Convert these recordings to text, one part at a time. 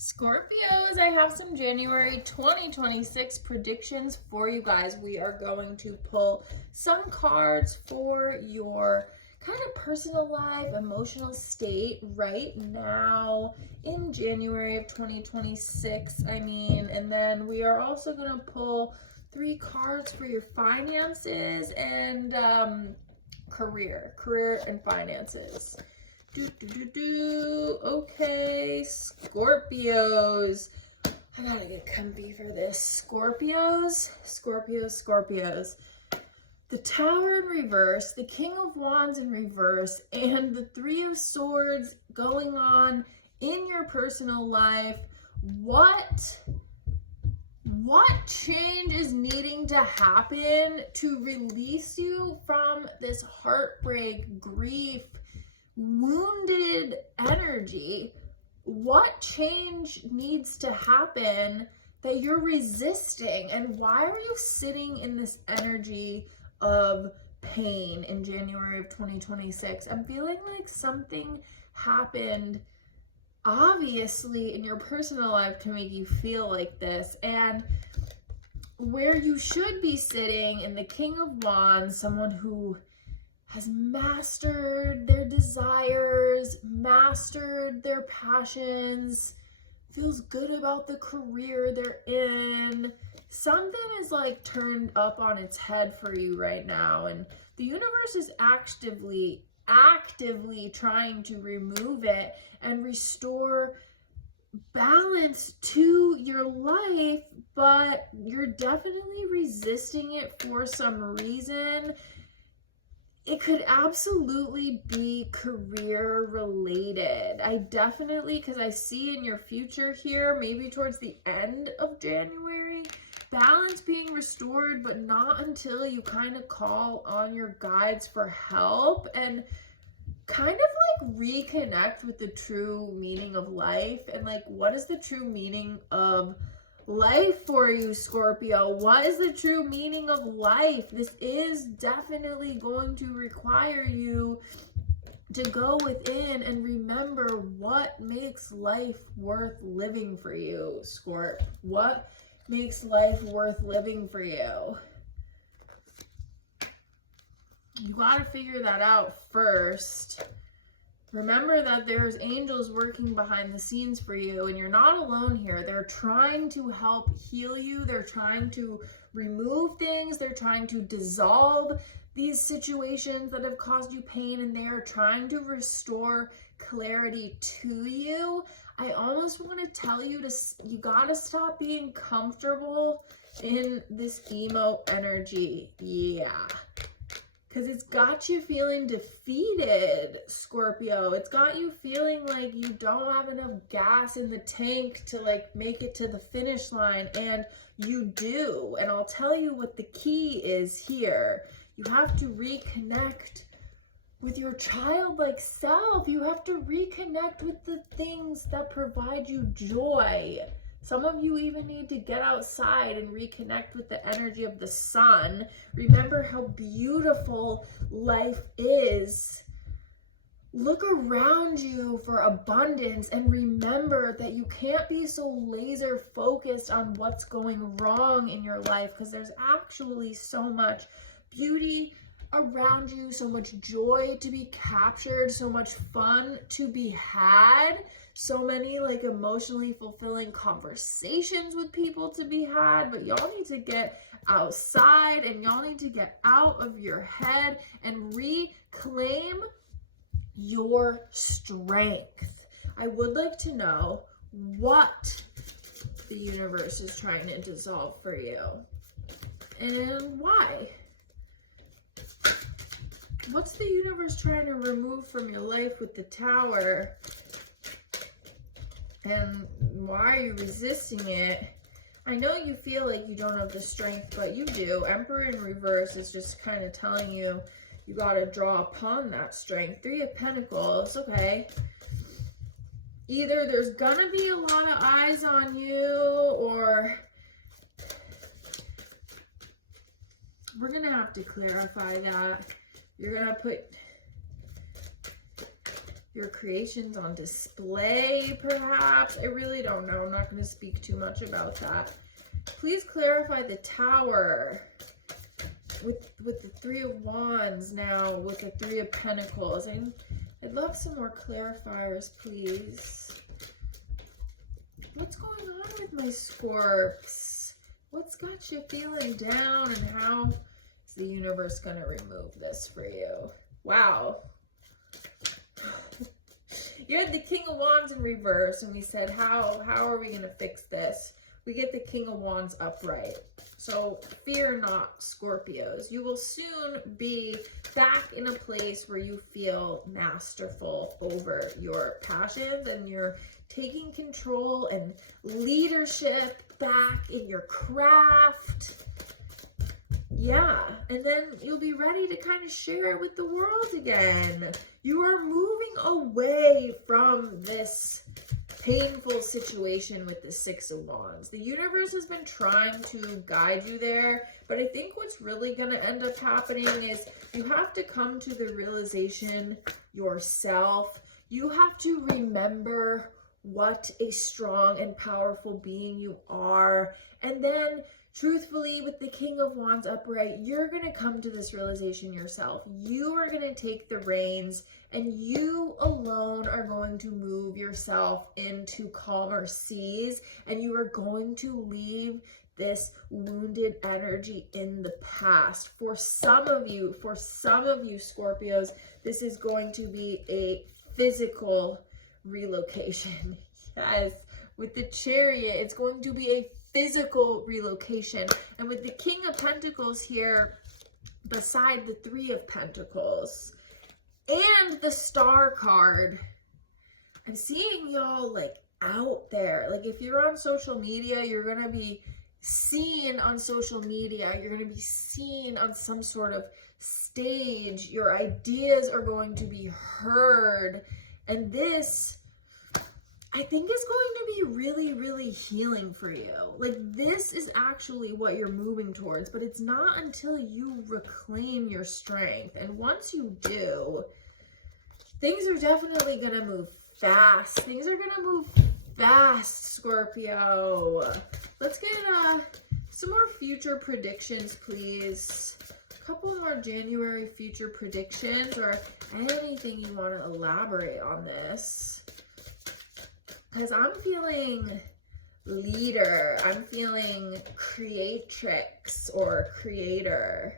Scorpios, I have some January 2026 predictions for you guys. We are going to pull some cards for your kind of personal life, emotional state right now in January of 2026. And then we are also going to pull 3 cards for your finances and career and finances. Okay, Scorpios. I gotta get comfy for this. Scorpios. The Tower in reverse, the King of Wands in reverse, and the Three of Swords going on in your personal life. What change is needing to happen to release you from this heartbreak, grief, wounded energy? What change needs to happen that you're resisting? And why are you sitting in this energy of pain in January of 2026? I'm feeling like something happened obviously in your personal life to make you feel like this, and where you should be sitting in the King of Wands, someone who has mastered their desires, mastered their passions, feels good about the career they're in. Something is like turned up on its head for you right now, and the universe is actively trying to remove it and restore balance to your life, but you're definitely resisting it for some reason. It could absolutely be career related. I definitely, because I see in your future here, maybe towards the end of January, balance being restored, but not until you kind of call on your guides for help and kind of like reconnect with the true meaning of life. And like, what is the true meaning of life for you, Scorpio? What is the true meaning of life? This is definitely going to require you to go within and remember what makes life worth living for you, Scorp. What makes life worth living for you? You gotta figure that out first. Remember that there's angels working behind the scenes for you, and you're not alone here. They're trying to help heal you. They're trying to remove things. They're trying to dissolve these situations that have caused you pain, and they are trying to restore clarity to you. I almost want to tell you you gotta stop being comfortable in this emo energy. Yeah. Because it's got you feeling defeated, Scorpio. It's got you feeling like you don't have enough gas in the tank to like make it to the finish line, and you do. And I'll tell you what the key is here. You have to reconnect with your childlike self. You have to reconnect with the things that provide you joy. Some of you even need to get outside and reconnect with the energy of the sun. Remember how beautiful life is. Look around you for abundance, and remember that you can't be so laser focused on what's going wrong in your life, because there's actually so much beauty around you, so much joy to be captured, so much fun to be had, so many like emotionally fulfilling conversations with people to be had. But y'all need to get outside, and y'all need to get out of your head and reclaim your strength. I would like to know what the universe is trying to dissolve for you and why. What's the universe trying to remove from your life with the Tower? And why are you resisting it? I know you feel like you don't have the strength, but you do. Emperor in reverse is just kind of telling you you got to draw upon that strength. 3 of Pentacles, okay. Either there's gonna be a lot of eyes on you, or we're gonna have to clarify that. You're gonna put your creations on display, perhaps. I really don't know. I'm not going to speak too much about that. Please clarify the Tower with the Three of Wands now, with the Three of Pentacles. I'd love some more clarifiers, please. What's going on with my Scorps? What's got you feeling down, and how is the universe going to remove this for you? Wow. You had the King of Wands in reverse, and we said, how are we going to fix this? We get the King of Wands upright. So fear not, Scorpios. You will soon be back in a place where you feel masterful over your passions, and you're taking control and leadership back in your craft. Yeah, and then you'll be ready to kind of share it with the world again. You are moving away from this painful situation with the Six of Wands. The universe has been trying to guide you there, but I think what's really going to end up happening is you have to come to the realization yourself. You have to remember what a strong and powerful being you are, and then truthfully, with the King of Wands upright, you're going to come to this realization yourself. You are going to take the reins, and you alone are going to move yourself into calmer seas, and you are going to leave this wounded energy in the past. For some of you, Scorpios, this is going to be a physical relocation. Yes, with the Chariot, it's going to be a physical relocation. And with the King of Pentacles here beside the Three of Pentacles and the Star card, I'm seeing y'all like out there. Like if you're on social media, you're going to be seen on social media. You're going to be seen on some sort of stage. Your ideas are going to be heard. And this, I think, is going to be really, really healing for you. Like this is actually what you're moving towards, but it's not until you reclaim your strength. And once you do, things are definitely going to move fast. Things are going to move fast, Scorpio. Let's get some more future predictions, please. A couple more January future predictions, or anything you want to elaborate on this. Because I'm feeling leader. I'm feeling creatrix or creator.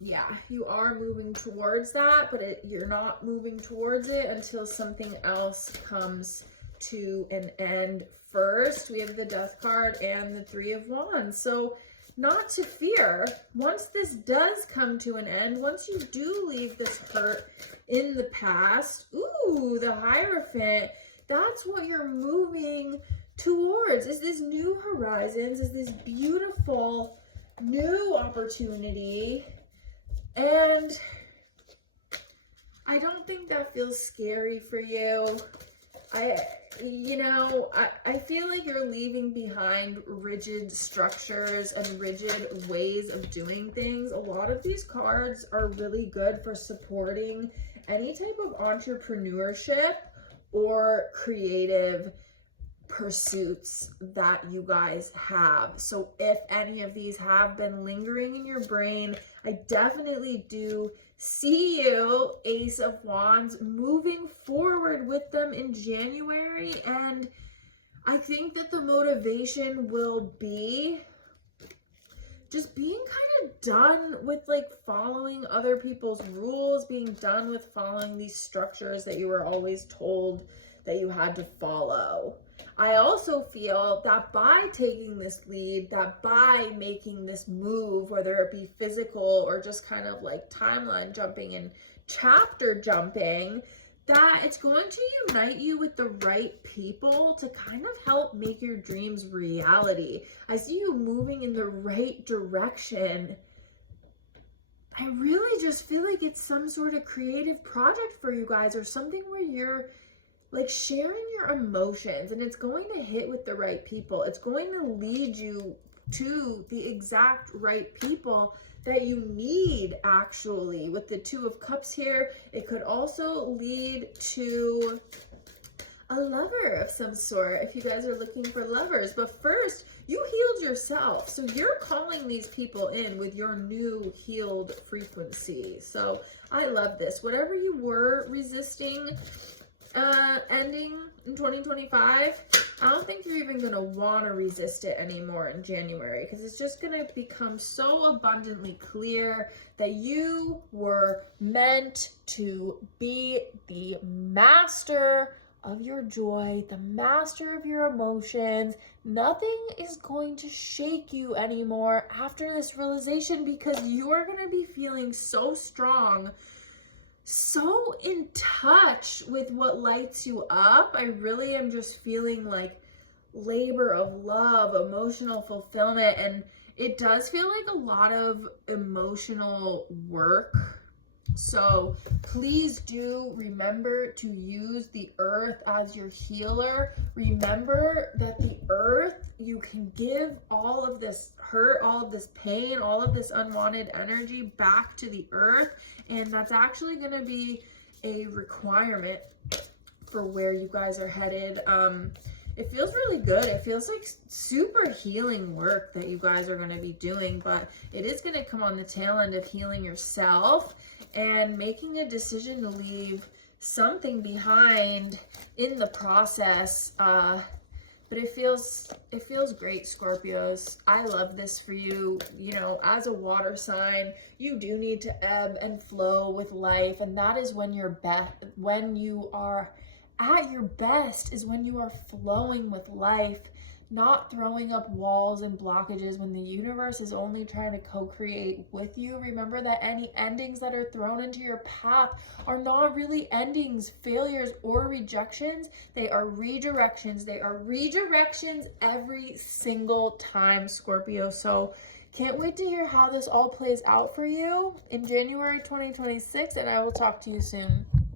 Yeah, you are moving towards that, but you're not moving towards it until something else comes to an end first. We have the Death card and the Three of Wands. So not to fear. Once this does come to an end, once you do leave this hurt in the past, ooh, the Hierophant, that's what you're moving towards, is this new horizons, is this beautiful new opportunity. And I don't think that feels scary for you. I feel like you're leaving behind rigid structures and rigid ways of doing things. A lot of these cards are really good for supporting any type of entrepreneurship or creative pursuits that you guys have. So if any of these have been lingering in your brain, I definitely do see you, Ace of Wands, moving forward with them in January. And I think that the motivation will be just being kind of done with like following other people's rules, being done with following these structures that you were always told that you had to follow. I also feel that by taking this lead, that by making this move, whether it be physical or just kind of like timeline jumping and chapter jumping, that it's going to unite you with the right people to kind of help make your dreams reality. I see you moving in the right direction. I really just feel like it's some sort of creative project for you guys, or something where you're like sharing your emotions, and it's going to hit with the right people. It's going to lead you to the exact right people that you need, actually. With the Two of Cups here, it could also lead to a lover of some sort if you guys are looking for lovers. But first, you healed yourself, so you're calling these people in with your new healed frequency. So I love this. Whatever you were resisting ending in 2025, I don't think you're even gonna want to resist it anymore in January, because it's just gonna become so abundantly clear that you were meant to be the master of your joy, the master of your emotions. Nothing is going to shake you anymore after this realization, because you are going to be feeling so strong, so in touch with what lights you up. I really am just feeling like labor of love, emotional fulfillment, and it does feel like a lot of emotional work. So please do remember to use the earth as your healer. Remember that the earth, you can give all of this hurt, all of this pain, all of this unwanted energy back to the earth. And that's actually going to be a requirement for where you guys are headed. It feels really good. It feels like super healing work that you guys are going to be doing, but it is going to come on the tail end of healing yourself and making a decision to leave something behind in the process. But it feels great, Scorpios. I love this for you. You know, as a water sign, you do need to ebb and flow with life, and that is when you're when you are at your best, is when you are flowing with life, not throwing up walls and blockages when the universe is only trying to co-create with you. Remember that any endings that are thrown into your path are not really endings, failures, or rejections. They are redirections. They are redirections every single time, Scorpio. So can't wait to hear how this all plays out for you in January 2026, and I will talk to you soon.